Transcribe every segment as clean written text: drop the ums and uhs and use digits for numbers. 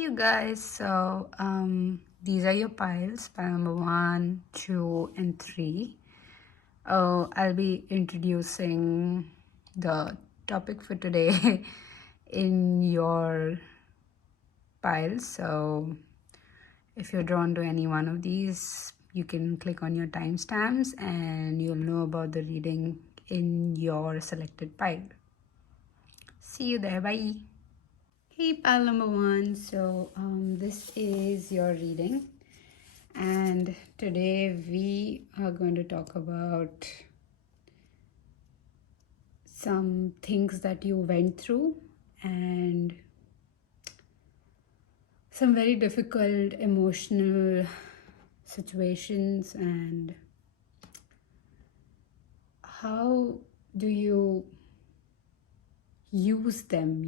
Hey you guys, so these are your piles, pile number 1, 2 and 3. I'll be introducing the topic for today in your piles. So if you're drawn to any one of these, you can click on your timestamps and you'll know about the reading in your selected pile. See you there, bye. Hey pile number 1, so this is your reading, and today we are going to talk about some things that you went through and some very difficult emotional situations, and how do you use them,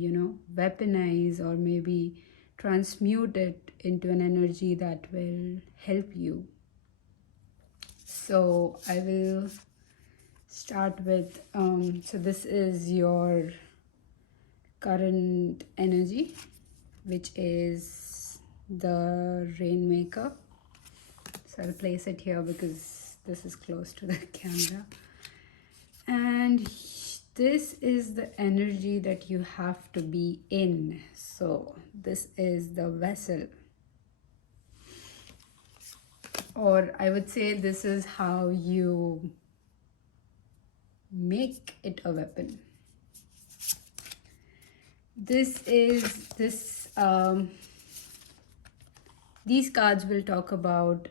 weaponize or maybe transmute it into an energy that will help you. So I will start with, so this is your current energy, which is the Rainmaker. So I'll place it here because this is close to the camera. And this is the energy that you have to be in. So this is the vessel, or I would say this is how you make it a weapon. These cards will talk about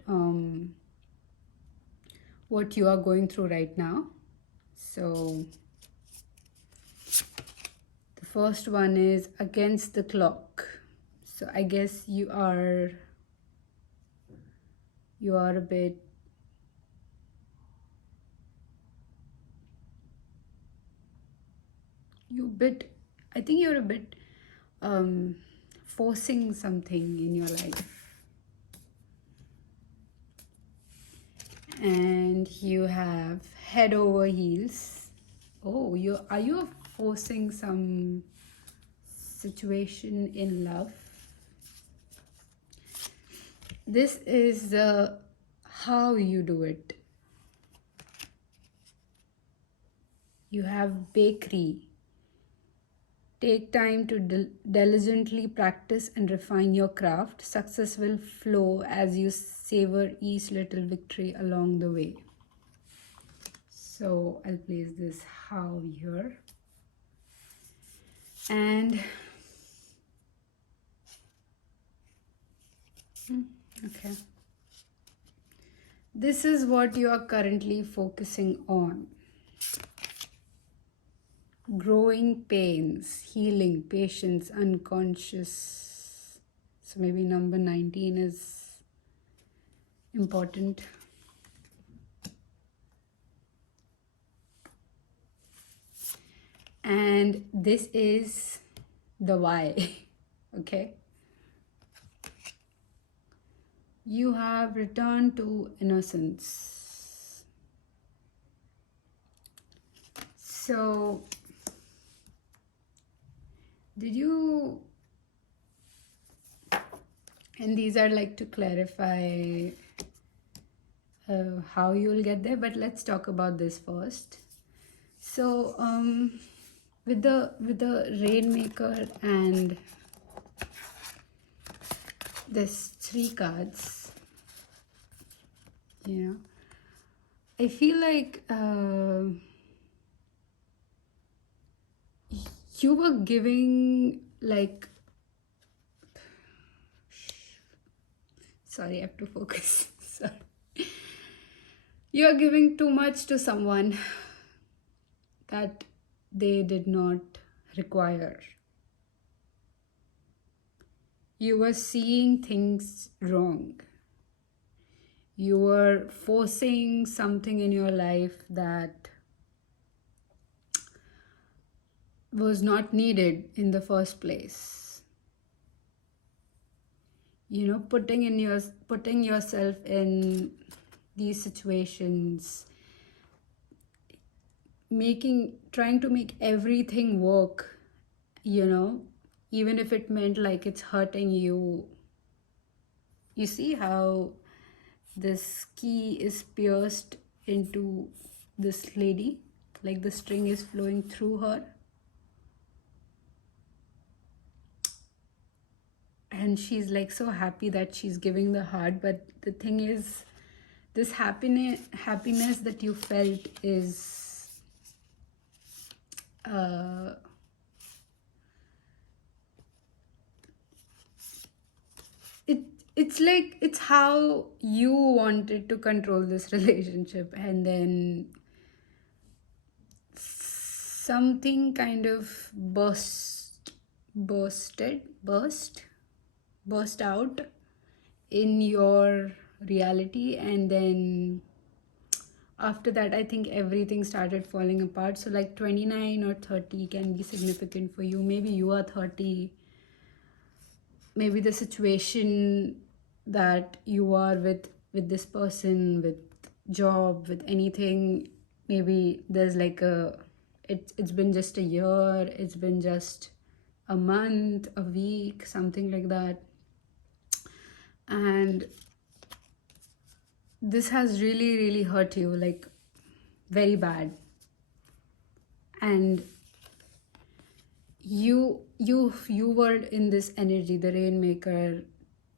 what you are going through right now. So the first one is against the clock. So I guess you are a bit I think you're a bit forcing something in your life, and you have head over heels. Oh, are you forcing some situation in love? This is the how you do it. You have bakery. Take time to diligently practice and refine your craft. Success will flow as you savor each little victory along the way. So I'll place this how here. And okay, this is what you are currently focusing on. Growing pains, healing, patience, unconscious. So maybe number 19 is important. And this is the why. Okay. You have returned to innocence. So did you, and these are like to clarify how you will get there, but let's talk about this first. So with the Rainmaker and this 3 cards, I feel like you were giving like, sorry, I have to focus. Sorry. You are giving too much to someone that they did not require. You were seeing things wrong. You were forcing something in your life that was not needed in the first place. Putting yourself in these situations, trying to make everything work, even if it meant like it's hurting you. You see how this key is pierced into this lady, like the string is flowing through her, and she's like so happy that she's giving the heart. But the thing is, this happiness that you felt is uh, it it's like it's how you wanted to control this relationship, and then something kind of burst out in your reality, and then after that I think everything started falling apart. So like 29 or 30 can be significant for you. Maybe you are 30, maybe the situation that you are with this person, with job, with anything, maybe there's like it's been just a year, it's been just a month, a week, something like that, and this has really hurt you, like very bad. And you were in this energy, the rainmaker,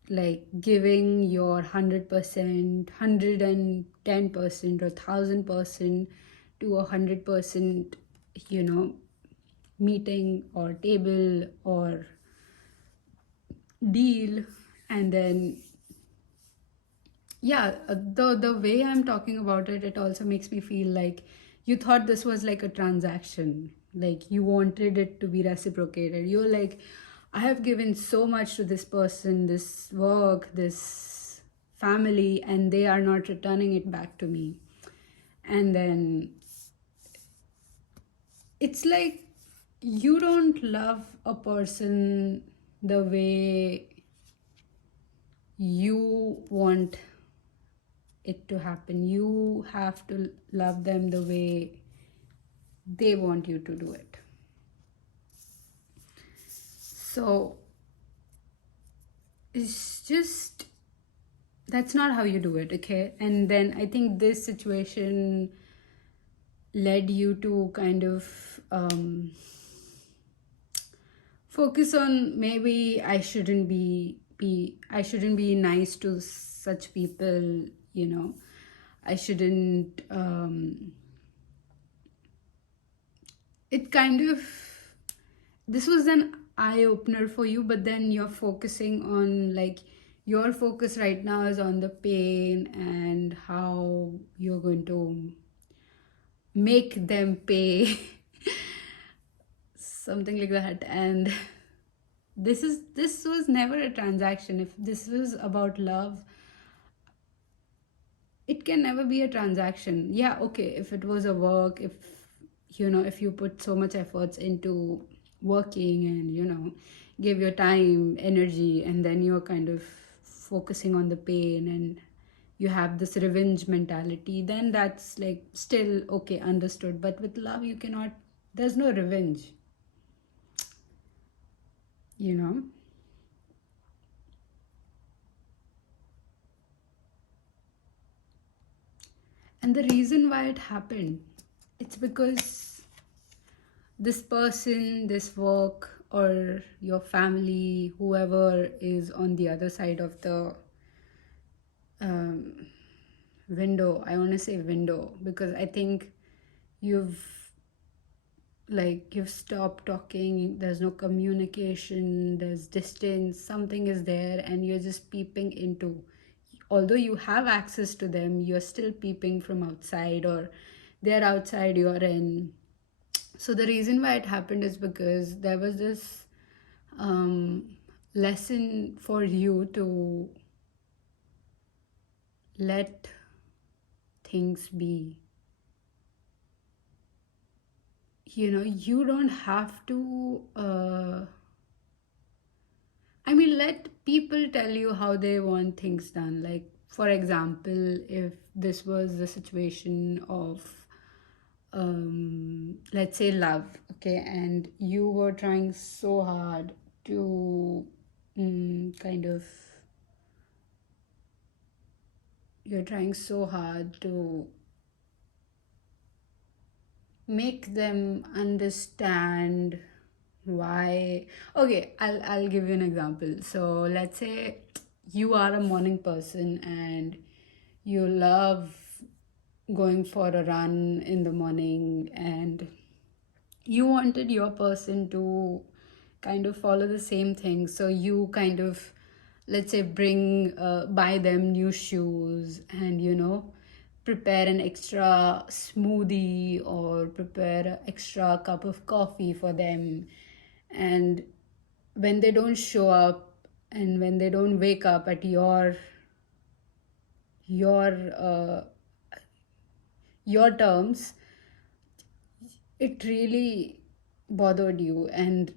like giving your 100%, 110% or 1000% to 100%, meeting or table or deal. And then yeah, the way I'm talking about it, it also makes me feel like you thought this was like a transaction, like you wanted it to be reciprocated. You're like, I have given so much to this person, this work, this family, and they are not returning it back to me. And then it's like you don't love a person the way you want it to happen. You have to love them the way they want you to do it. So it's just, that's not how you do it, okay? And then I think this situation led you to kind of focus on, maybe I shouldn't be nice to such people, I shouldn't it kind of, this was an eye opener for you, but then you're focusing on, like, your focus right now is on the pain and how you're going to make them pay something like that. And this was never a transaction. If this was about love, it can never be a transaction. Yeah, okay, if it was a work, if you put so much efforts into working and give your time, energy, and then you're kind of focusing on the pain and you have this revenge mentality, then that's like still okay, understood. But with love, you cannot, there's no revenge, you know and the reason why it happened, it's because this person, this work, or your family, whoever is on the other side of the um, window. I want to say window because I think you've you've stopped talking, there's no communication, there's distance, something is there, and you're just peeping into, although you have access to them, you're still peeping from outside, or they're outside, you're in. So the reason why it happened is because there was this lesson for you to let things be. You don't have to let people tell you how they want things done. Like, for example, if this was the situation of let's say love, okay, and you were trying so hard to kind of, you're trying so hard to make them understand why. Okay, I'll give you an example. So let's say you are a morning person and you love going for a run in the morning, and you wanted your person to kind of follow the same thing. So you kind of, let's say, buy them new shoes, and prepare an extra smoothie or prepare an extra cup of coffee for them. And when they don't show up, and when they don't wake up at your uh, your terms, it really bothered you. And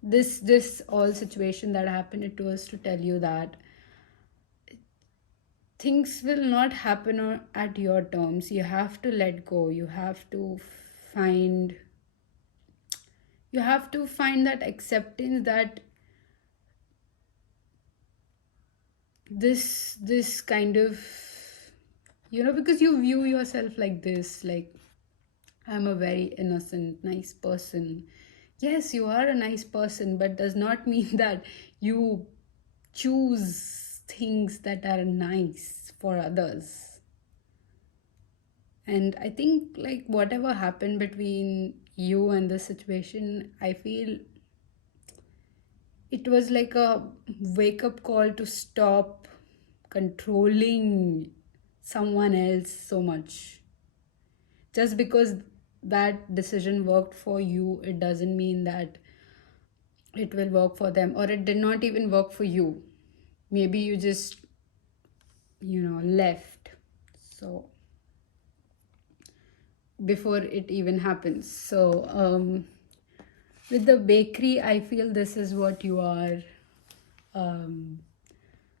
this all situation that happened, it was to tell you that things will not happen at your terms. You have to let go. Find you have to find that acceptance, that this kind of, because you view yourself like this, like, I'm a very innocent, nice person. Yes, you are a nice person, but does not mean that you choose things that are nice for others. And I think, like, whatever happened between you and this situation, I feel it was like a wake up call to stop controlling someone else so much. Just because that decision worked for you, it doesn't mean that it will work for them, or it did not even work for you. Maybe you just, left. So before it even happens. So with the bakery, I feel this is what you are,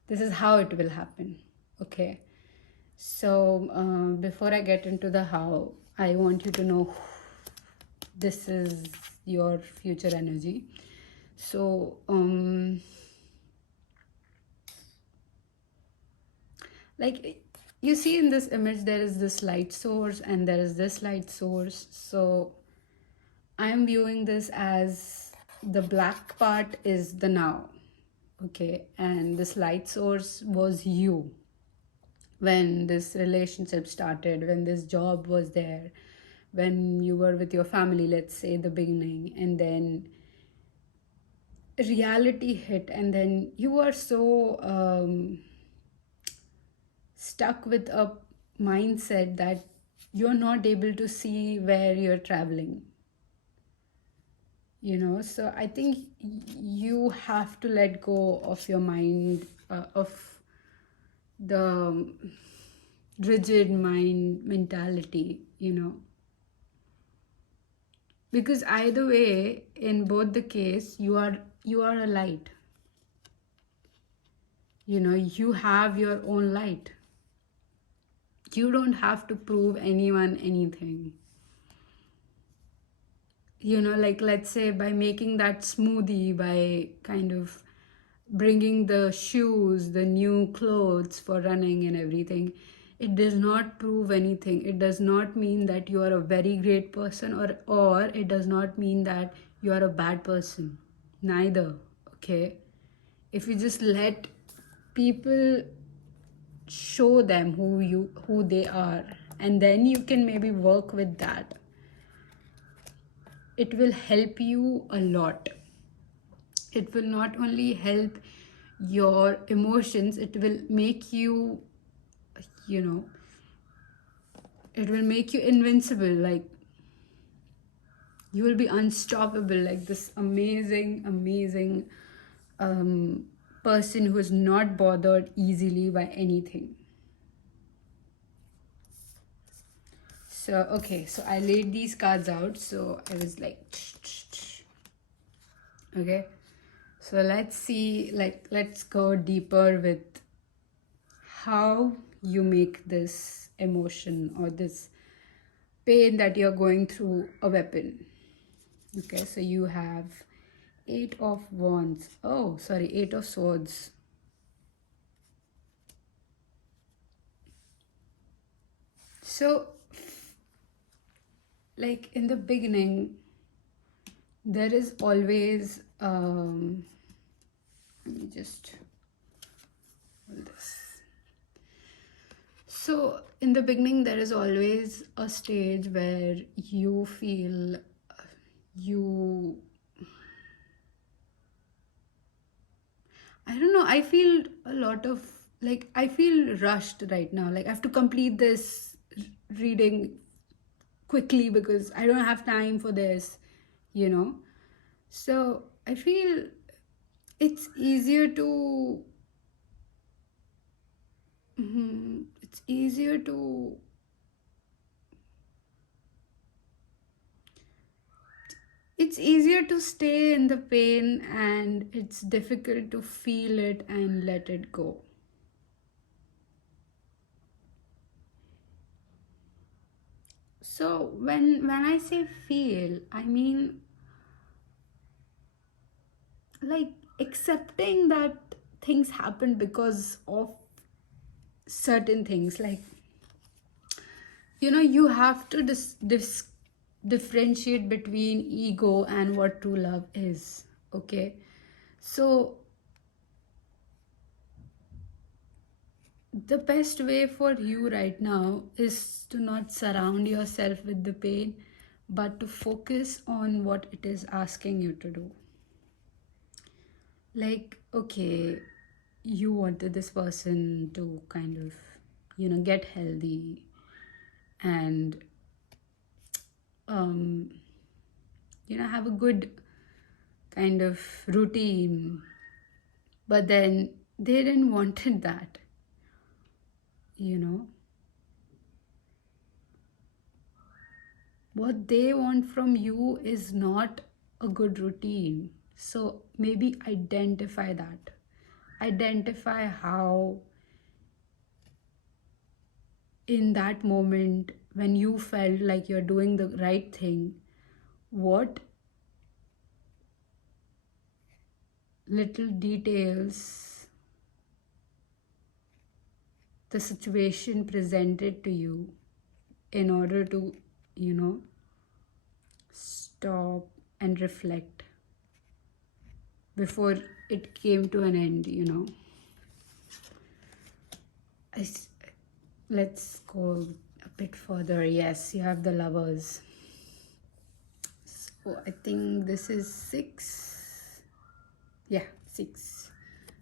this is how it will happen. Okay. So before I get into the how, I want you to know this is your future energy. So like, you see in this image, there is this light source and there is this light source. So I am viewing this as the black part is the now. Okay. And this light source was you when this relationship started, when this job was there, when you were with your family, let's say the beginning, and then reality hit, and then you were so stuck with a mindset that you're not able to see where you're traveling. So I think you have to let go of your mind, of the rigid mind mentality, because either way, in both the case, you are a light. You have your own light. You don't have to prove anyone anything. Like, let's say, by making that smoothie, by kind of bringing the shoes, the new clothes for running and everything, it does not prove anything. It does not mean that you are a very great person, or it does not mean that you are a bad person. Neither. Okay. If you just let people show them who they are, and then you can maybe work with that, it will help you a lot. It will not only help your emotions, it will make you, it will make you invincible. Like, you will be unstoppable, like this amazing person who is not bothered easily by anything. So okay, so I laid these cards out, so I was like, okay, so let's see, like, let's go deeper with how you make this emotion or this pain that you're going through a weapon. Okay, so you have Eight of Wands. Oh, sorry, Eight of Swords. So, like in the beginning, there is always, let me just hold this. So, in the beginning, there is always a stage where you feel you, I don't know, I feel a lot of, like, I feel rushed right now. Like, I have to complete this reading quickly because I don't have time for this, you know. So, I feel it's easier to, it's easier to it's easier to stay in the pain, and it's difficult to feel it and let it go. So when I say feel, I mean like accepting that things happen because of certain things. Like, you have to differentiate between ego and what true love is. Okay, so the best way for you right now is to not surround yourself with the pain, but to focus on what it is asking you to do. Like, okay, you wanted this person to kind of, get healthy and, um, have a good kind of routine, but then they didn't wanted that, you know. What they want from you is not a good routine. So maybe identify that. Identify how, in that moment, when you felt like you're doing the right thing, what little details the situation presented to you in order to, stop and reflect before it came to an end. Let's go a bit further. Yes, you have the Lovers. So I think this is 6. Yeah, 6.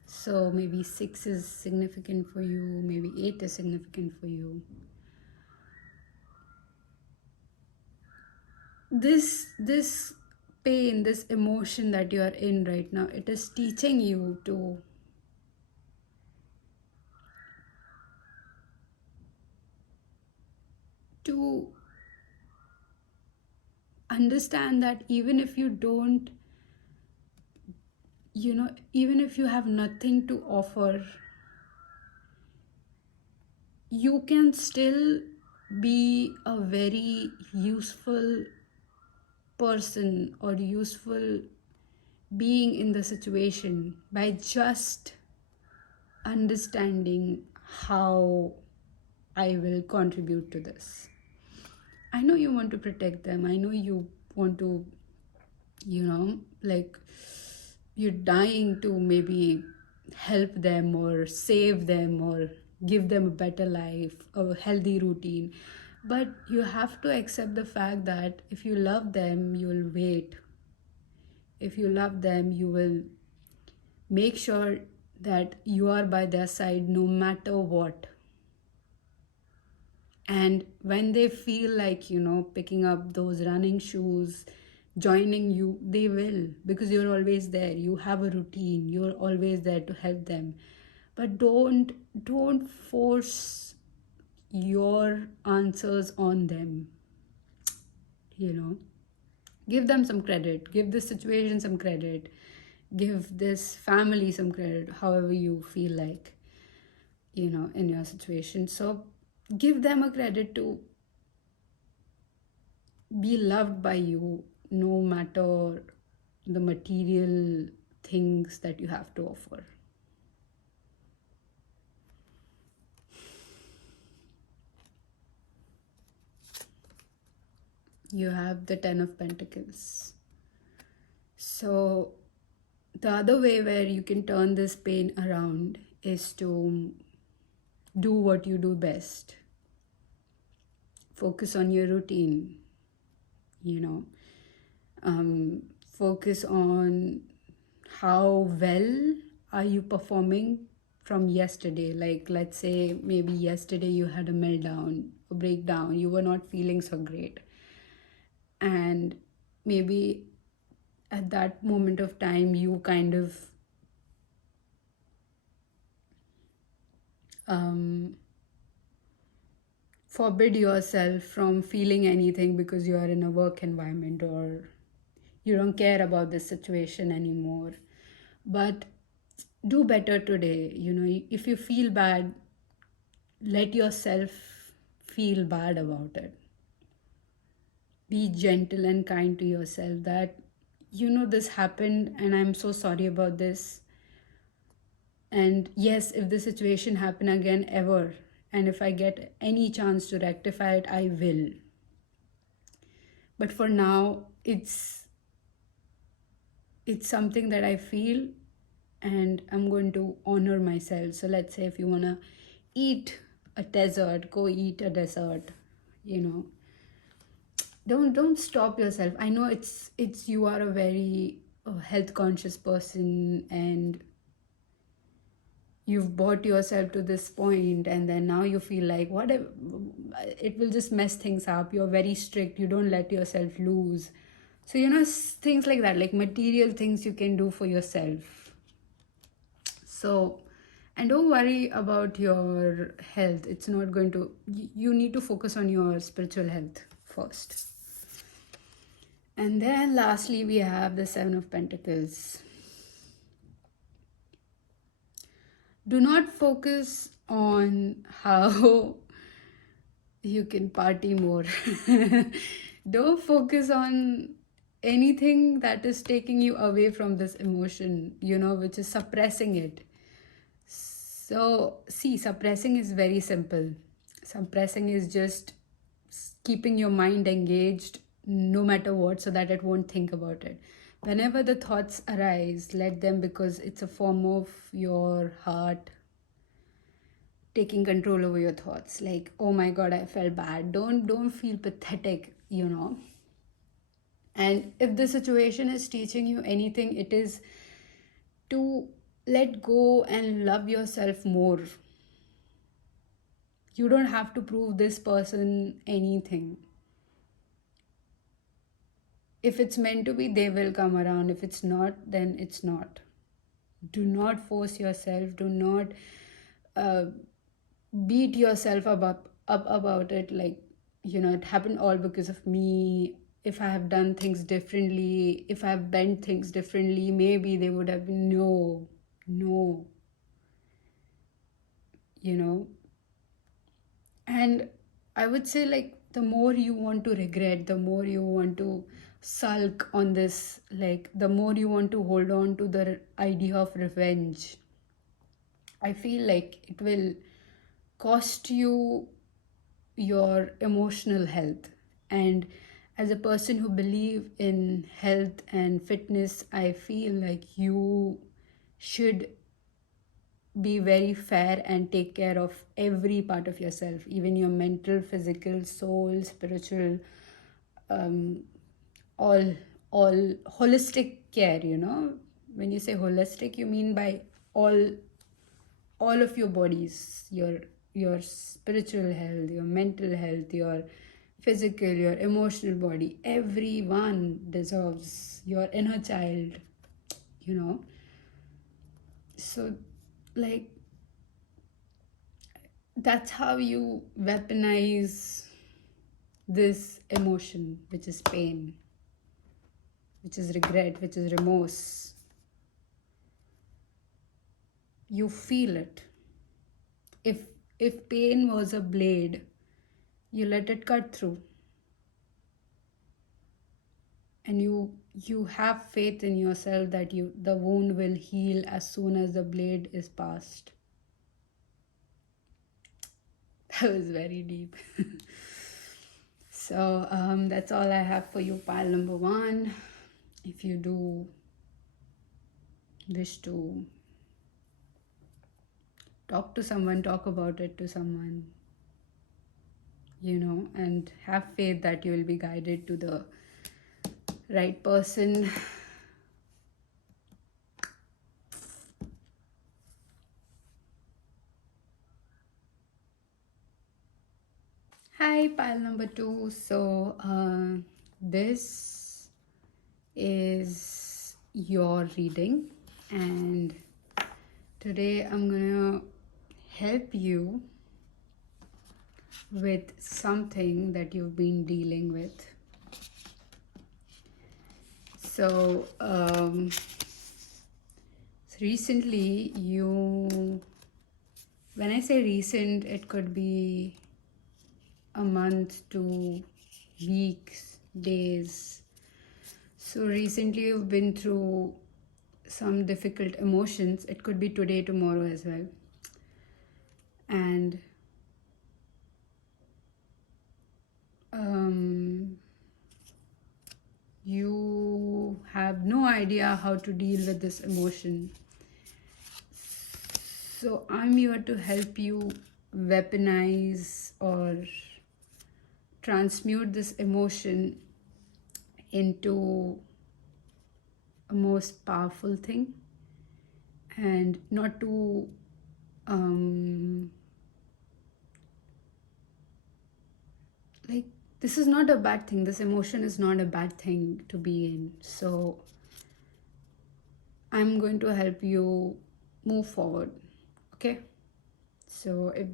So maybe 6 is significant for you, maybe 8 is significant for you. This pain, this emotion that you are in right now, it is teaching you to understand that even if you don't, even if you have nothing to offer, you can still be a very useful person or useful being in the situation by just understanding how I will contribute to this. I know you want to protect them. I know you want to, like, you're dying to maybe help them or save them or give them a better life, a healthy routine. But you have to accept the fact that if you love them, you will wait. If you love them, you will make sure that you are by their side no matter what. And when they feel like, picking up those running shoes, joining you, they will, because you're always there. You have a routine. You're always there to help them. But don't force your answers on them. Give them some credit. Give this situation some credit. Give this family some credit, however you feel like, in your situation. So give them a credit to be loved by you no matter the material things that you have to offer. You have the Ten of Pentacles. So the other way where you can turn this pain around is to do what you do best. Focus on your routine, you know. Focus on how well are you performing from yesterday. Like, let's say maybe yesterday you had a meltdown, a breakdown, you were not feeling so great. And maybe at that moment of time you kind of forbid yourself from feeling anything because you are in a work environment, or you don't care about this situation anymore. But do better today. You know, if you feel bad, let yourself feel bad about it. Be gentle and kind to yourself that, you know, this happened and I'm so sorry about this. And yes, if the situation happen again ever, and if I get any chance to rectify it, I will. But for now, it's something that I feel, and I'm going to honor myself. So let's say if you want to eat a dessert, go eat a dessert, you know. Don't stop yourself. I know it's you are a very health conscious person, and you've brought yourself to this point, and then now you feel like whatever, it will just mess things up. You're very strict, you don't let yourself loose. So, you know, things like that, like material things you can do for yourself. So, and don't worry about your health. It's not going to, you need to focus on your spiritual health first. And then lastly, we have the Seven of Pentacles. Do not focus on how you can party more. Don't focus on anything that is taking you away from this emotion, you know, which is suppressing it. So, see, suppressing is very simple. Suppressing is just keeping your mind engaged no matter what, so that it won't think about it. Whenever the thoughts arise, let them, because it's a form of your heart taking control over your thoughts. Like, oh my god, I felt bad. Don't feel pathetic, you know. And if the situation is teaching you anything, it is to let go and love yourself more. You don't have to prove this person anything. If it's meant to be, they will come around. If it's not, then it's not. Do not force yourself. Do not beat yourself up about it. Like, you know, it happened all because of me. If I have done things differently, if I have bent things differently, maybe they would have been. No, you know. And I would say, like, the more you want to regret, the more you want to sulk on this, like, the more you want to hold on to the idea of revenge, I feel like it will cost you your emotional health. And as a person who believe in health and fitness, I feel like you should be very fair and take care of every part of yourself, even your mental, physical, soul, spiritual, all holistic care, you know. When you say holistic, you mean by all of your bodies, your spiritual health, your mental health, your physical, your emotional body. Everyone deserves your inner child, you know. So, like, that's how you weaponize this emotion, which is pain, which is regret, which is remorse. You feel it. If pain was a blade, you let it cut through, and you have faith in yourself that the wound will heal as soon as the blade is passed. That was very deep. So that's all I have for you, pile number 1. If you do wish to talk to someone, talk about it to someone, and have faith that you will be guided to the right person. Hi, pile number 2. So this is your reading, and today I'm gonna help you with something that you've been dealing with. So recently when I say recent, it could be a month to weeks, days. So recently you've been through some difficult emotions. It could be today, tomorrow as well. And you have no idea how to deal with this emotion. So I'm here to help you weaponize or transmute this emotion into a most powerful thing, and not to like, this is not a bad thing. This emotion is not a bad thing to be in. So I'm going to help you move forward. Okay, so if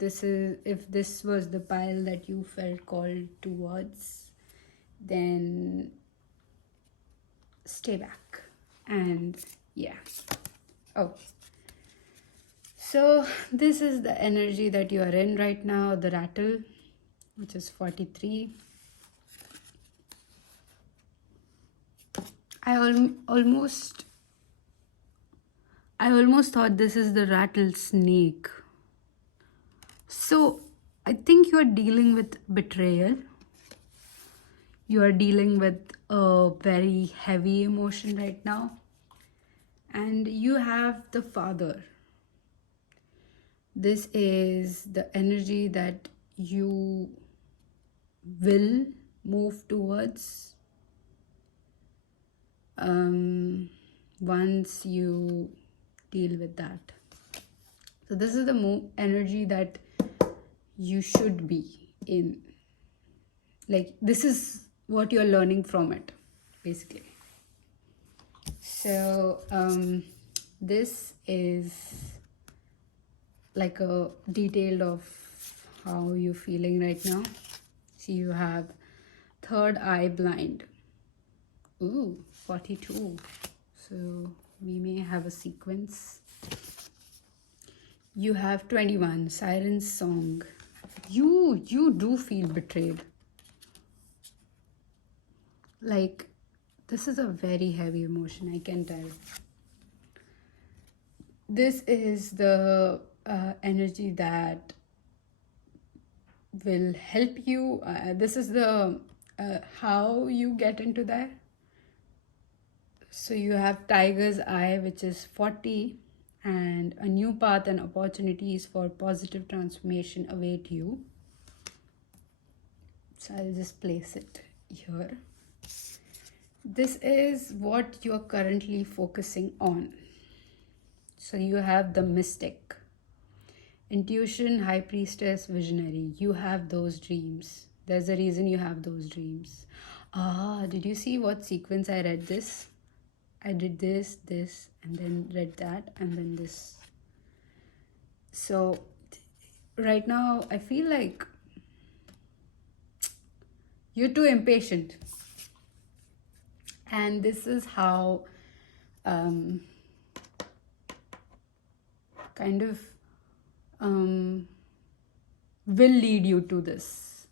this was the pile that you felt called towards, then stay back. And yeah, so this is the energy that you are in right now, the rattle, which is 43. I almost thought this is the rattlesnake. So I think you are dealing with betrayal. You are dealing with a very heavy emotion right now. And you have the Father. This is the energy that you will move towards once you deal with that. So this is the energy that you should be in. Like, this is what you're learning from it, basically. So this is like a detail of how you're feeling right now. So you have third eye blind. Ooh, 42. So we may have a sequence. You have 21, siren's song. You do feel betrayed. Like, this is a very heavy emotion, I can tell. This is the energy that will help you. This is the how you get into that. So you have tiger's eye, which is 40, and a new path and opportunities for positive transformation await you. So I'll just place it here. This is what you're currently focusing on. So you have the mystic, intuition, high priestess, visionary. You have those dreams. There's a reason you have those dreams. Did you see what sequence I read this? I did this, and then read that, and then this. So right now I feel like you're too impatient. And this is how kind of will lead you to this.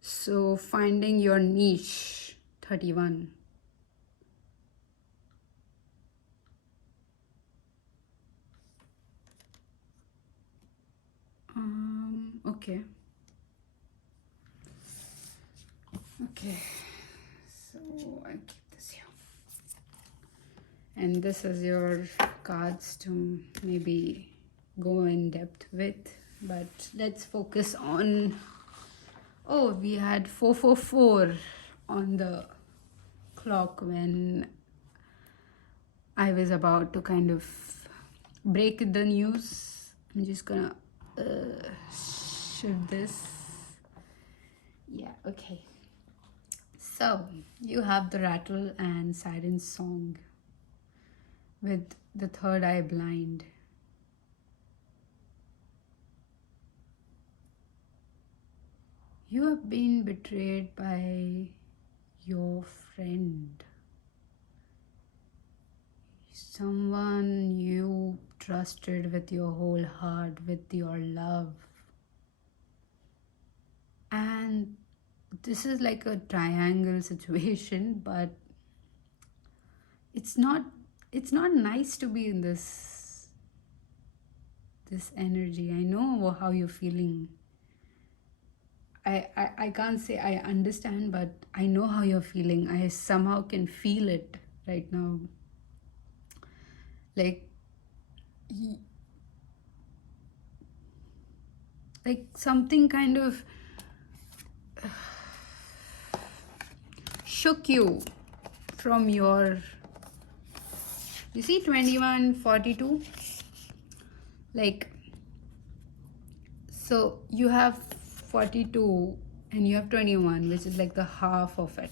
So finding your niche, 31. Okay. Okay. So I keep this here. And this is your cards to maybe go in depth with. But let's focus on... Oh, we had 444 on the clock when I was about to kind of break the news. I'm just gonna shift this. Yeah, okay. So you have the rattle and siren song with the third eye blind. You have been betrayed by your friend, someone you trusted with your whole heart, with your love. And this is like a triangle situation, but it's not nice to be in this energy. I know how you're feeling. I can't say I understand, but I know how you're feeling. I somehow can feel it right now. Like something kind of shook you from your... You see 21, 42? Like, so you have 42 and you have 21, which is like the half of it.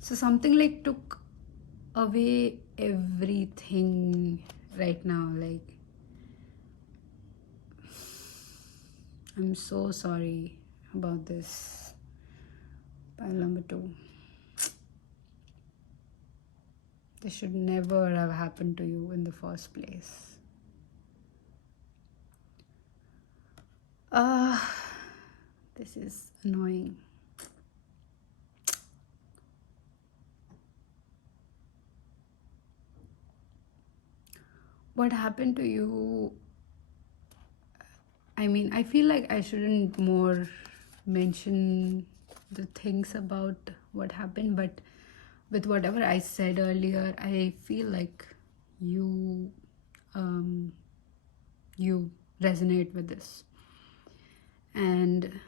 So something like took away everything right now. Like, I'm so sorry about this. Pile number 2. This should never have happened to you in the first place. This is annoying. What happened to you? I mean, I feel like I shouldn't more mention the things about what happened, but with whatever I said earlier, I feel like you resonate with this. And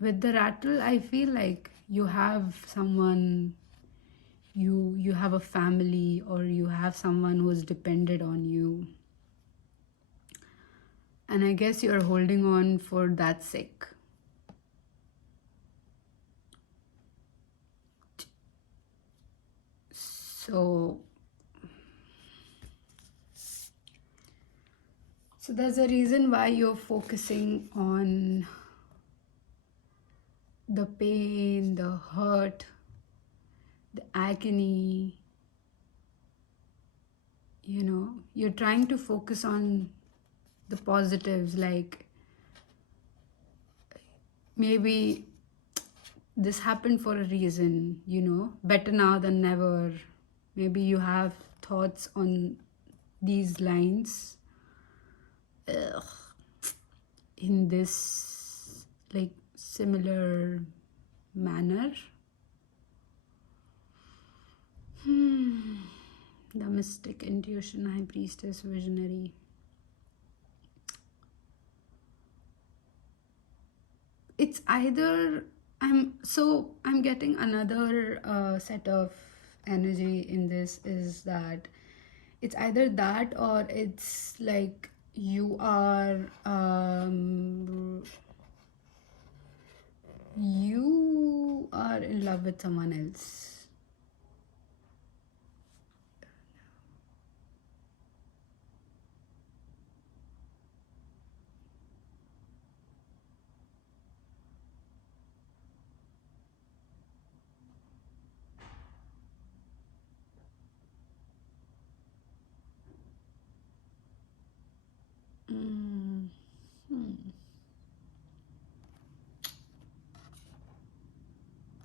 with the rattle, I feel like you have someone, you have a family, or you have someone who's dependent on you. And I guess you're holding on for that sake. So there's a reason why you're focusing on the pain, the hurt, the agony. You know, you're trying to focus on the positives, like maybe this happened for a reason, you know, better now than never. Maybe you have thoughts on these lines in this like similar manner. The mystic, intuition, high priestess, visionary. It's either I'm getting another set of energy in this, is that it's either that, or it's like you are in love with someone else.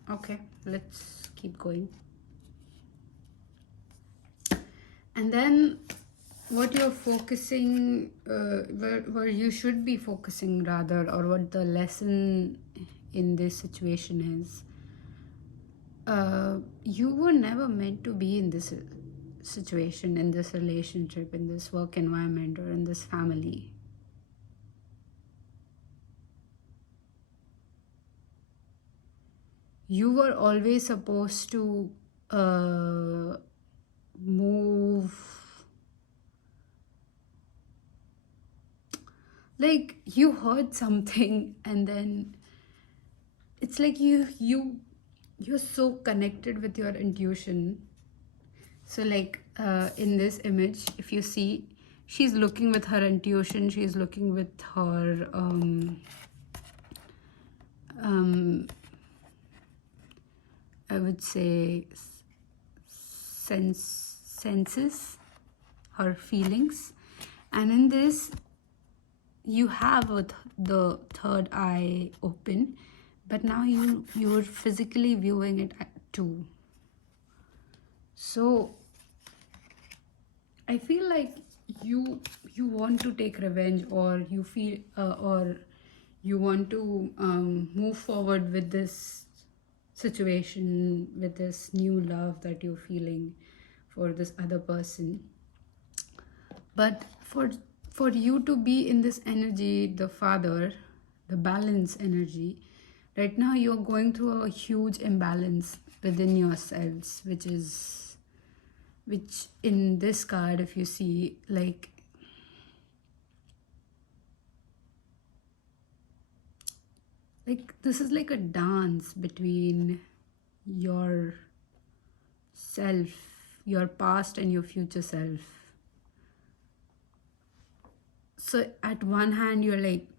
Okay, let's keep going. And then what you're focusing, where you should be focusing rather, or what the lesson in this situation is, you were never meant to be in this situation, in this relationship, in this work environment, or in this family. You were always supposed to move, like you heard something and then it's like you're so connected with your intuition. So like in this image, if you see, she's looking with her intuition, she's looking with her I would say senses, her feelings. And in this, you have the third eye open, but now you're physically viewing it too. So I feel like you want to take revenge, or you feel or you want to move forward with this situation, with this new love that you're feeling for this other person. But for you to be in this energy, the father, the balance energy, right now you're going through a huge imbalance within yourselves, which in this card, if you see, like this is like a dance between your self, your past and your future self. So at one hand you're like,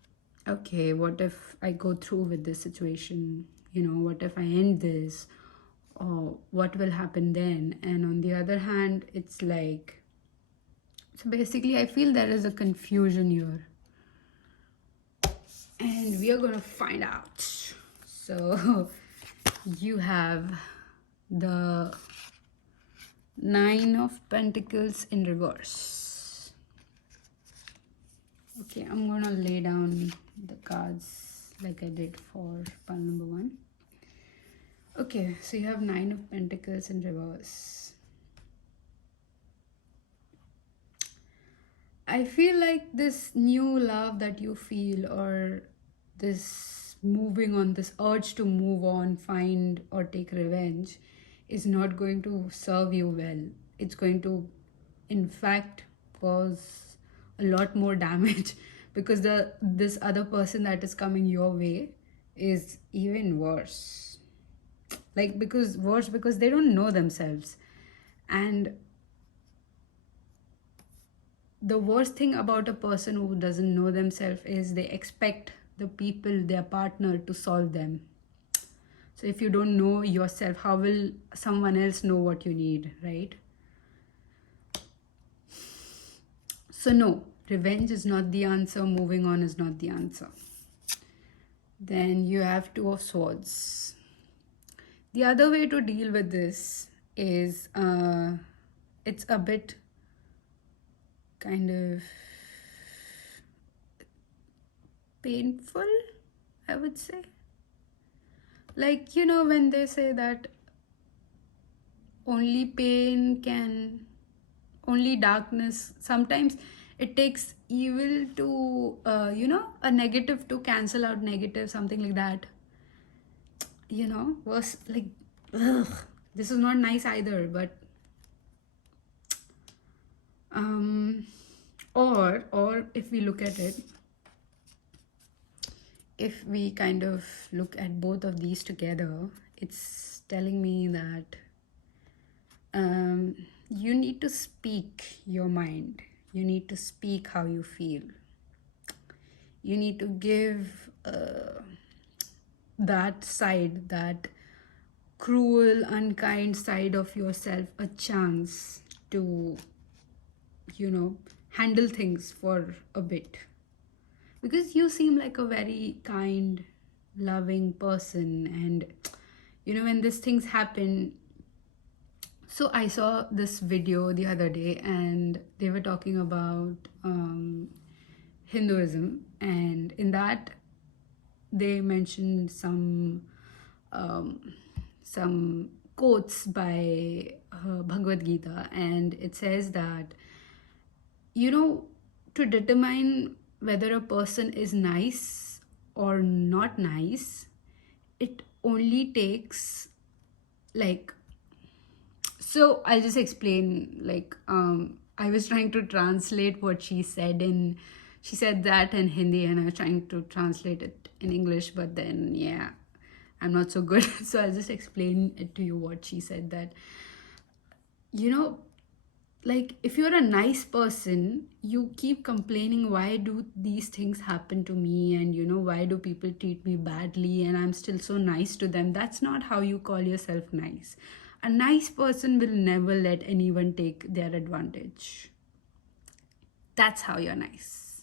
okay, what if I go through with this situation, what if I end this, or what will happen then? And on the other hand, it's like, so basically I feel there is a confusion here, and we are gonna find out. So you have the 9 of Pentacles in reverse. Okay, I'm gonna lay down the cards like I did for pile number 1. Okay, so you have 9 of Pentacles in reverse. I feel like this new love that you feel, or this moving on, this urge to move on, find or take revenge, is not going to serve you well. It's going to, in fact, cause a lot more damage because this other person that is coming your way is even worse. Like, because they don't know themselves. And the worst thing about a person who doesn't know themselves is they expect the people, their partner, to solve them. So if you don't know yourself, how will someone else know what you need, right? So no, revenge is not the answer. Moving on is not the answer. Then you have 2 of Swords. The other way to deal with this is it's a bit kind of painful, I would say. Like, when they say that only darkness, sometimes it takes evil to, a negative to cancel out negative, something like that. Was like, ugh, this is not nice either, but or if we look at it, if we kind of look at both of these together, it's telling me that you need to speak your mind. You need to speak how you feel. You need to give that side, that cruel, unkind side of yourself a chance to, handle things for a bit. Because you seem like a very kind, loving person, and when these things happen, So I saw this video the other day, and they were talking about Hinduism, and in that they mentioned um, some quotes by Bhagavad Gita, and it says that, you know, to determine whether a person is nice or not nice, it only takes, like, so I'll just explain. Like, I was trying to translate what she said in, she said that in Hindi, and I was trying to translate it in English, but then, yeah, I'm not so good. So I'll just explain it to you what she said, that, you know, like, if you're a nice person, you keep complaining, why do these things happen to me, and, you know, why do people treat me badly, and I'm still so nice to them. That's not how you call yourself nice. A nice person will never let anyone take their advantage. That's how you're nice.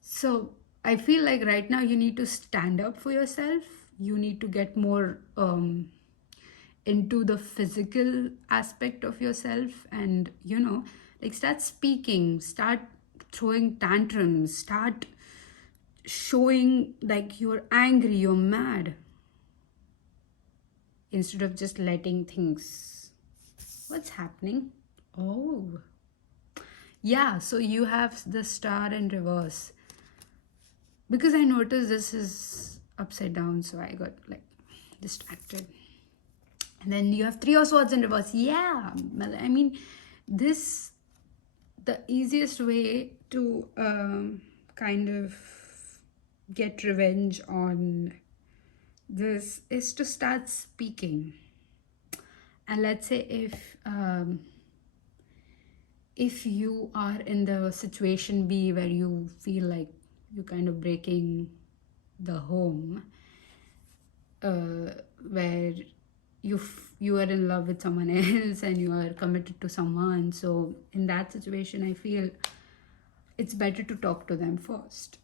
So I feel like right now you need to stand up for yourself. You need to get more into the physical aspect of yourself, and, you know, like, start speaking, start throwing tantrums, start showing like you're angry, you're mad, instead of just letting things. What's happening? Oh, yeah, so you have the star in reverse, because I noticed this is upside down, so I got like distracted. And then you have three of swords in reverse. Yeah, I mean, this, the easiest way to kind of get revenge on this is to start speaking. And let's say if you are in the situation B where you feel like you're kind of breaking the home, where you are in love with someone else and you are committed to someone, so in that situation I feel it's better to talk to them first.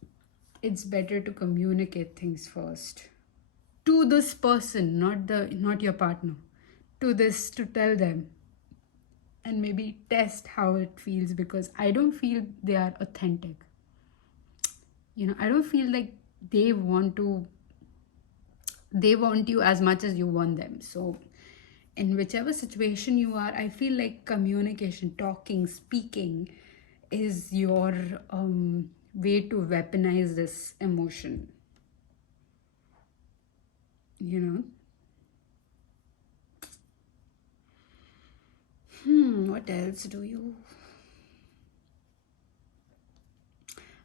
It's better to communicate things first to this person, not your partner, to this, to tell them, and maybe test how it feels, because I don't feel they are authentic. You know, I don't feel like they want you as much as you want them. So in whichever situation you are, I feel like communication, talking, speaking is your way to weaponize this emotion, you know. What else do you,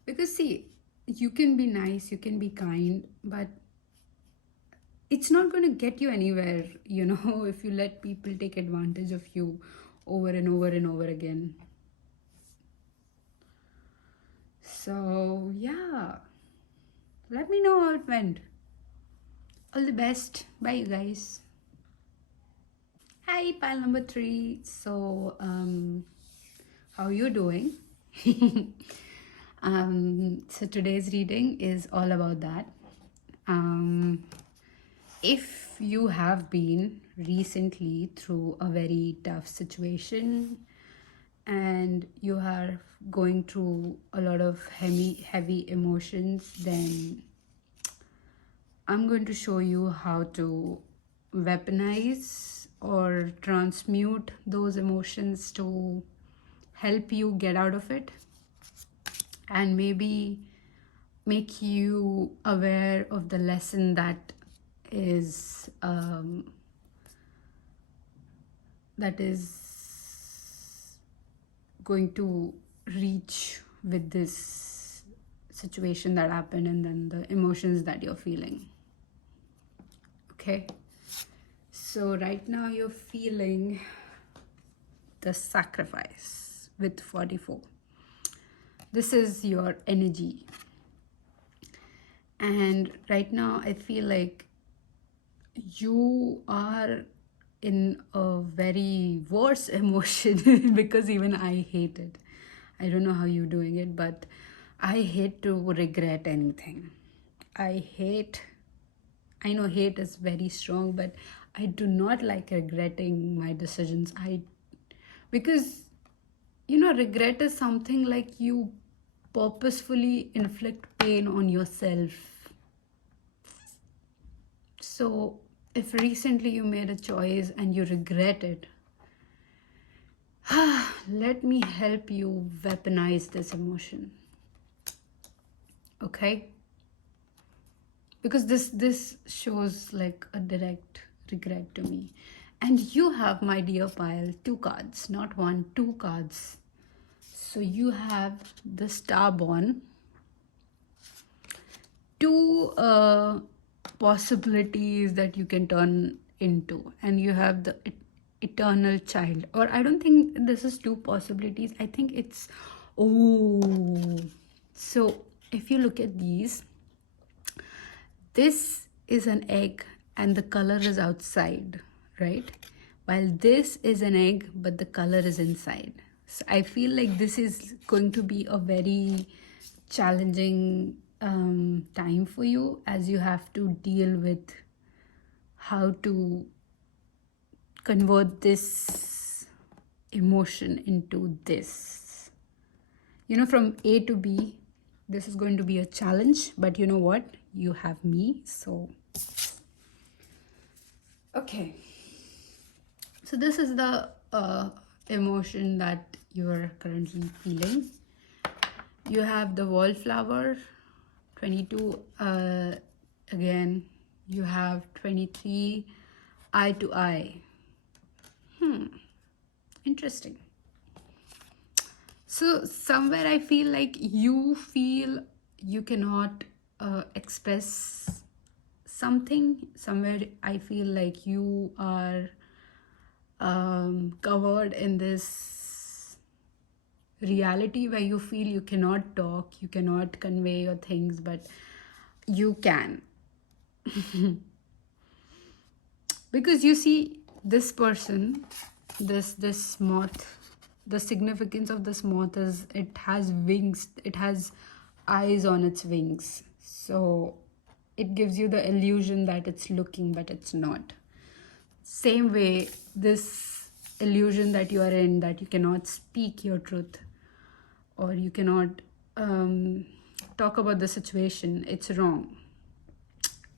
because see, you can be nice, you can be kind, but it's not going to get you anywhere, you know, if you let people take advantage of you over and over and over again. So yeah, let me know how it went. All the best. Bye, you guys. Hi, pile number 3. So how you doing? So today's reading is all about that. If you have been recently through a very tough situation and you are going through a lot of heavy emotions, then I'm going to show you how to weaponize or transmute those emotions to help you get out of it, and maybe make you aware of the lesson that is going to reach with this situation that happened, and then the emotions that you're feeling. Okay, so right now you're feeling the sacrifice with 44. This is your energy, and right now I feel like you are in a very worse emotion because even I hate it. I don't know how you're doing it, but I hate to regret anything. I know hate is very strong, but I do not like regretting my decisions. Because, you know, regret is something like you purposefully inflict pain on yourself. So if recently you made a choice and you regret it, let me help you weaponize this emotion. Okay? Because this shows like a direct regret to me. And you have, my dear pile, 2 cards, not 1, 2 cards. So you have the Starborn, 2 possibilities that you can turn into, and you have the eternal child. Or I don't think this is 2 possibilities, I think it's, oh, so if you look at these, this is an egg and the color is outside, right? While this is an egg but the color is inside. So I feel like this is going to be a very challenging time for you, as you have to deal with how to convert this emotion into this. You know, from A to B, this is going to be a challenge, but you know what? You have me, so. Okay. So this is the emotion that you are currently feeling. You have the wallflower, 22, again, you have 23, eye to eye. Interesting. So somewhere I feel like you feel you cannot express something. Somewhere I feel like you are covered in this reality where you feel you cannot talk, you cannot convey your things, but you can. Because you see, this person, this moth, the significance of this moth is it has wings, it has eyes on its wings, so it gives you the illusion that it's looking, but it's not. Same way, this illusion that you are in, that you cannot speak your truth, or you cannot talk about the situation, it's wrong.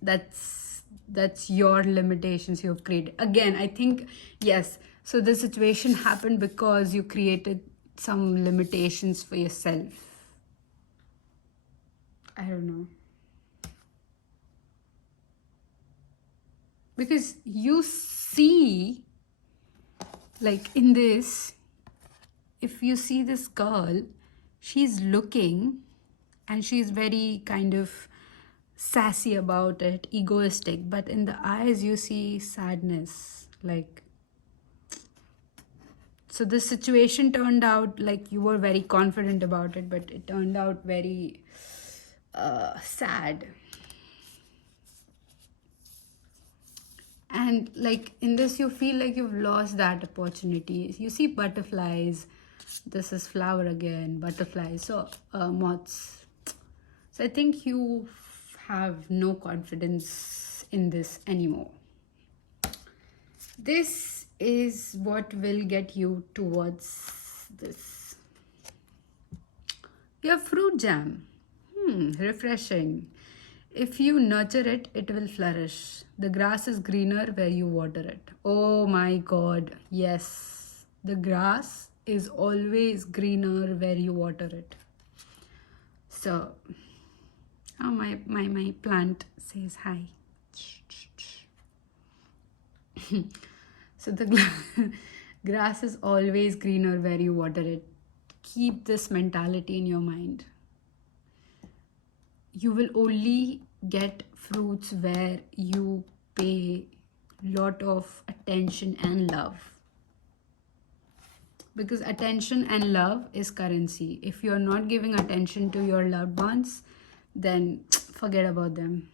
That's your limitations you have created. Again, I think, yes, so the situation happened because you created some limitations for yourself. I don't know. Because you see, like in this, if you see this girl, she's looking and she's very kind of sassy about it, egoistic, but in the eyes you see sadness. Like, so this situation turned out like you were very confident about it, but it turned out very sad. And like in this, you feel like you've lost that opportunity. You see butterflies. This is flower again, butterflies. So moths. So I think you have no confidence in this anymore. This is what will get you towards this. You have fruit jam. Refreshing. If you nurture it, it will flourish. The grass is greener where you water it. Oh my God, yes. The grass is always greener where you water it. So, oh, my plant says hi. So the grass is always greener where you water it. Keep this mentality in your mind. You will only get fruits where you pay lot of attention and love. Because attention and love is currency. If you're not giving attention to your loved ones, then forget about them.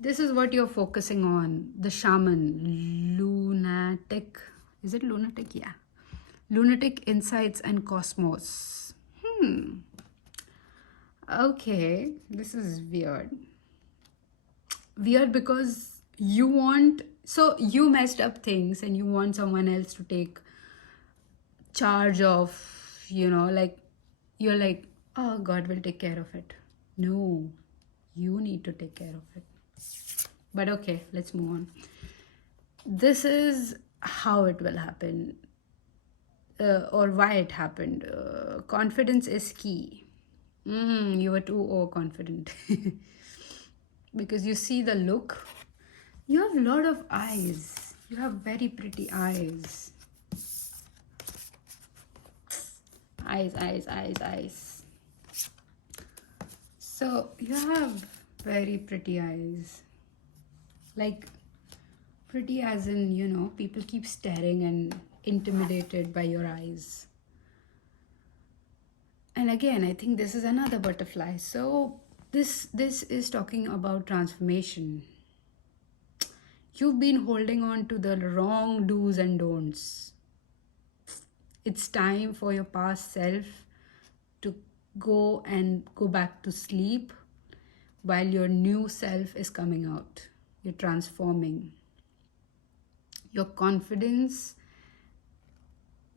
This is what you're focusing on. The shaman, lunatic. Is it lunatic? Yeah. Lunatic insights and cosmos. Okay, this is weird. Weird because you messed up things and you want someone else to take charge of, like, you're like, oh, God will take care of it. No, you need to take care of it. But okay, let's move on. This is how it will happen, or why it happened. Confidence is key. You were too overconfident. Because you see the look. You have a lot of eyes. You have very pretty eyes. Eyes. So you have very pretty eyes. Like, pretty as in, people keep staring and intimidated by your eyes. And again, I think this is another butterfly. So this is talking about transformation. You've been holding on to the wrong do's and don'ts. It's time for your past self to go back to sleep while your new self is coming out. You're transforming. Your confidence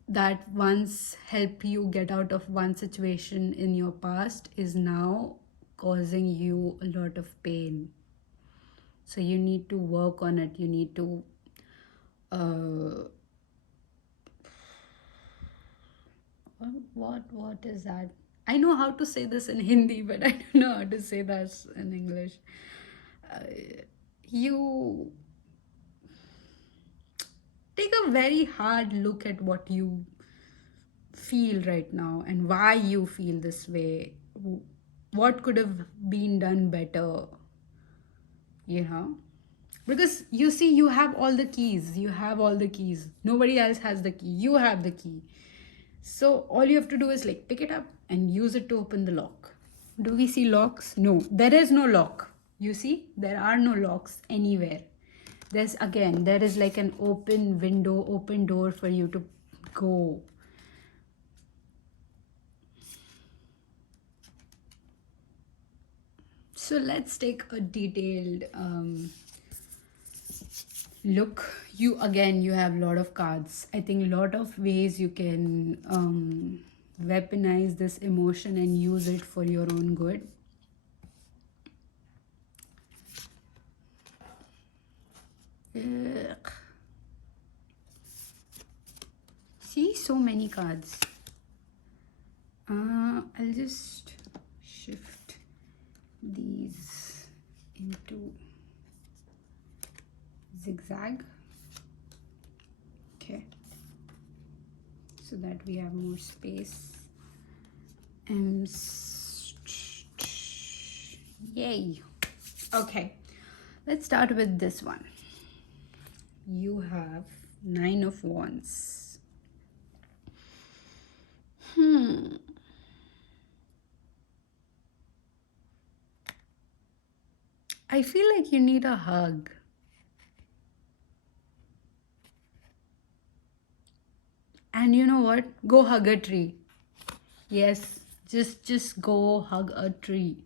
that once helped you get out of one situation in your past is now causing you a lot of pain. So you need to work on it. You need to what is that? I know how to say this in Hindi, but I don't know how to say that in English. You take a very hard look at what you feel right now and why you feel this way. What could have been done better, Because you see, you have all the keys. Nobody else has the key. You have the key. So all you have to do is like pick it up and use it to open the lock. Do we see locks? No, there is no lock. You see, there are no locks anywhere. There is like an open window, open door for you to go. So let's take a detailed look. You have a lot of cards. I think a lot of ways you can weaponize this emotion and use it for your own good. Ugh. See, so many cards. I'll just shift these into zigzag, okay, so that we have more space. And yay. Okay, let's start with this one. You have 9 of Wands. I feel like you need a hug. And you know what? Go hug a tree. Yes, just go hug a tree.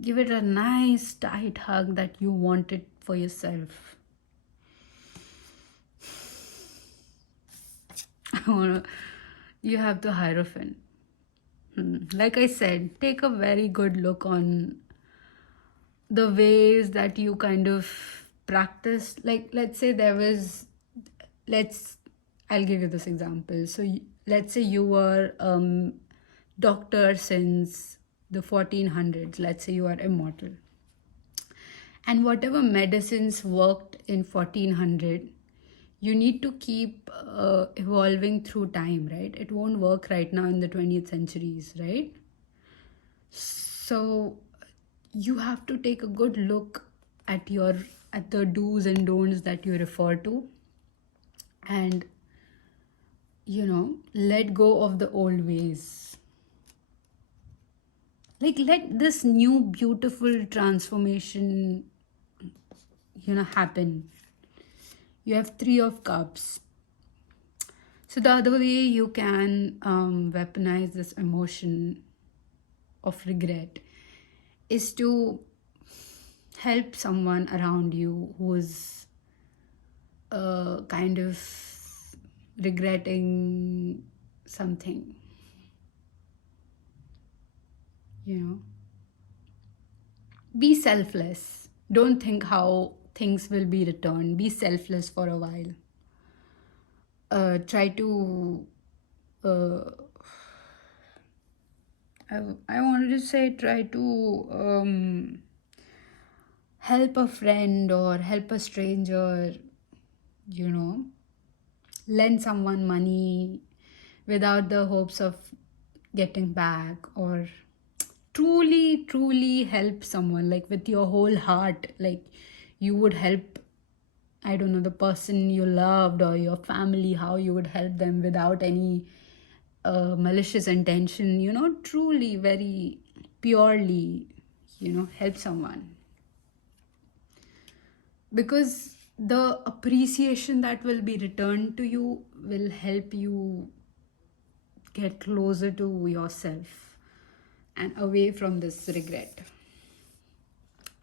Give it a nice tight hug that you want it for yourself. You have the Hierophant. Like I said, take a very good look on the ways that you kind of practice. Like, let's say I'll give you this example. So let's say you were doctor since the 1400s. Let's say you are immortal. And whatever medicines worked in 1400, you need to keep evolving through time, right? It won't work right now in the 20th centuries, right? So you have to take a good look at the do's and don'ts that you refer to, and let go of the old ways. Like, let this new beautiful transformation happen. You have 3 of Cups. So the other way you can weaponize this emotion of regret is to help someone around you who's kind of regretting something, you know. Be selfless. Don't think how things will be returned. Be selfless for a while. Try to uh, I wanted to say try to help a friend or help a stranger, you know, lend someone money without the hopes of getting back, or truly help someone like with your whole heart, like you would help, I don't know, the person you loved or your family, how you would help them without any malicious intention, you know, truly very purely, you know, help someone. Because the appreciation that will be returned to you will help you get closer to yourself and away from this regret.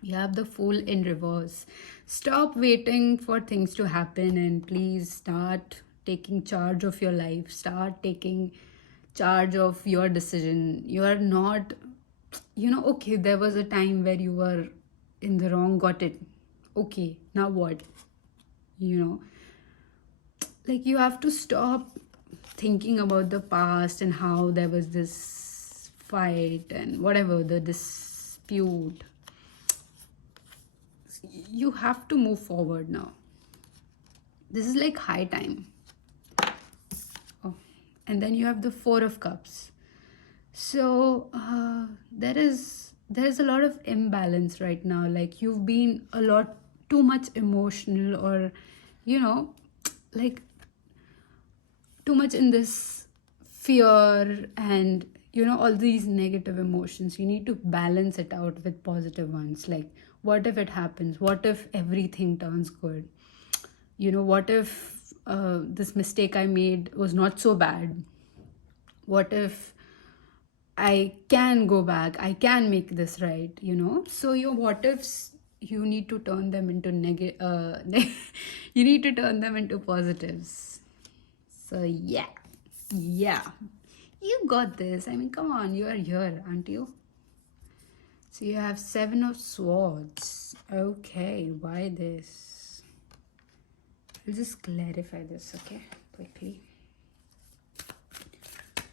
You have the Fool in reverse. Stop waiting for things to happen and please start taking charge of your life. Start taking charge of your decision. You are not, you know, okay, there was a time where you were in the wrong, got it. Okay, now what? You know, like you have to stop thinking about the past and how there was this fight and whatever, the dispute. You have to move forward now. This is like high time. Oh, and then you have the Four of Cups. So there is a lot of imbalance right now. Like you've been a lot too much emotional, or you know, like too much in this fear and you know all these negative emotions. You need to balance it out with positive ones. Like what if it happens, what if everything turns good, you know, what if this mistake I made was not so bad, what if I can go back, I can make this right, you know. So your what ifs, you need to turn them into you need to turn them into positives. So yeah, yeah, you got this. I mean, come on, you are here, aren't you? So you have Seven of Swords. Okay, why this? I'll just clarify this, okay, quickly.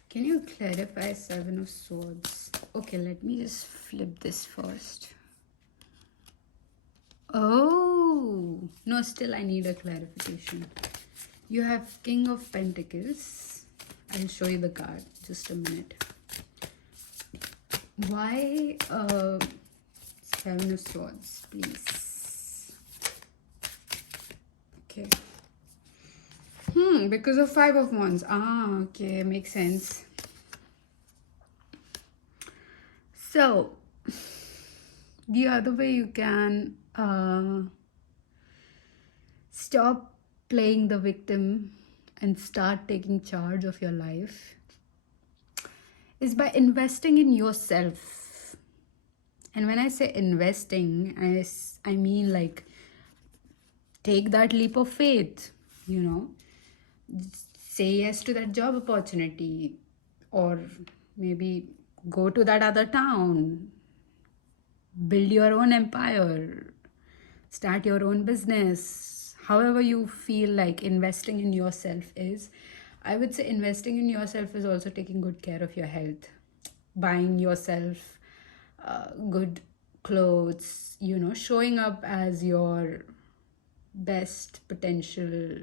Can you clarify Seven of Swords? Okay, let me just flip this first. Oh, no, still I need a clarification. You have King of Pentacles. I'll show you the card. Just a minute. Why Seven of Swords, please? Okay. Because of Five of Wands. Ah, okay, makes sense. So, the other way you can stop playing the victim and start taking charge of your life is by investing in yourself. And when I say investing, I mean like take that leap of faith, you know. Say yes to that job opportunity, or maybe go to that other town, build your own empire, start your own business. However you feel like investing in yourself is. I would say investing in yourself is also taking good care of your health, buying yourself good clothes, you know, showing up as your best potential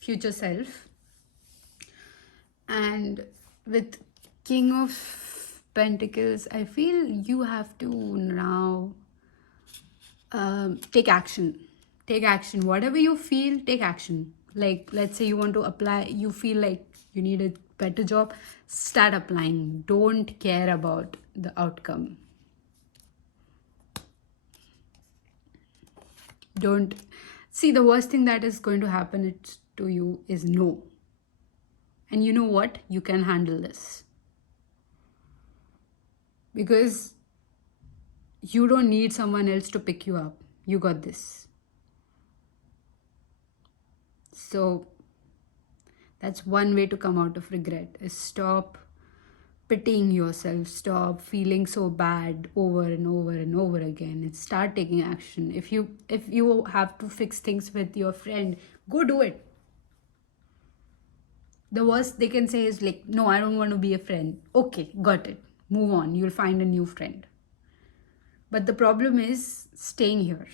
future self. And with King of Pentacles, I feel you have to now take action. Take action. Whatever you feel, take action. Like, let's say you want to apply, you feel like you need a better job, start applying. Don't care about the outcome. Don't see, the worst thing that is going to happen to you is no. And you know what? You can handle this. Because You don't need someone else to pick you up. You got this. So that's one way to come out of regret, is stop pitying yourself, stop feeling so bad over and over and over again, and start taking action. If you have to fix things with your friend, go do it. The worst they can say is like, no, I don't want to be a friend. Okay, got it. Move on. You'll find a new friend. But the problem is staying here.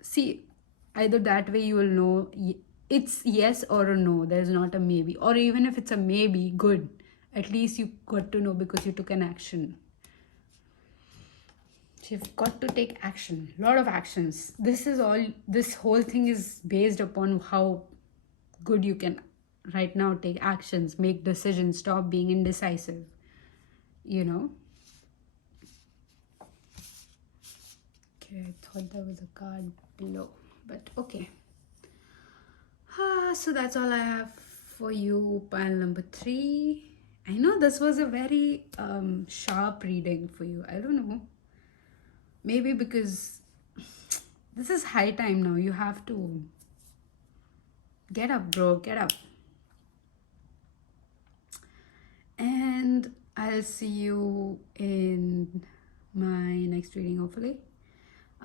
See, either that way you will know it's yes or a no. There's not a maybe. Or even if it's a maybe, good. At least you got to know because you took an action. So you've got to take action. A lot of actions. This whole thing is based upon how good you can right now take actions, make decisions, stop being indecisive. You know? Okay, I thought there was a card below, but okay. So that's all I have for you, pile number 3. I know this was a very sharp reading for you. I don't know. Maybe because this is high time now. You have to get up, bro. Get up. And I'll see you in my next reading, hopefully.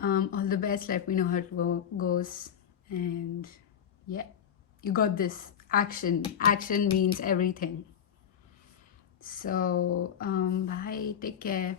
All the best. Let me know how it goes. And yeah, you got this. Action. Action means everything. So, bye. Take care.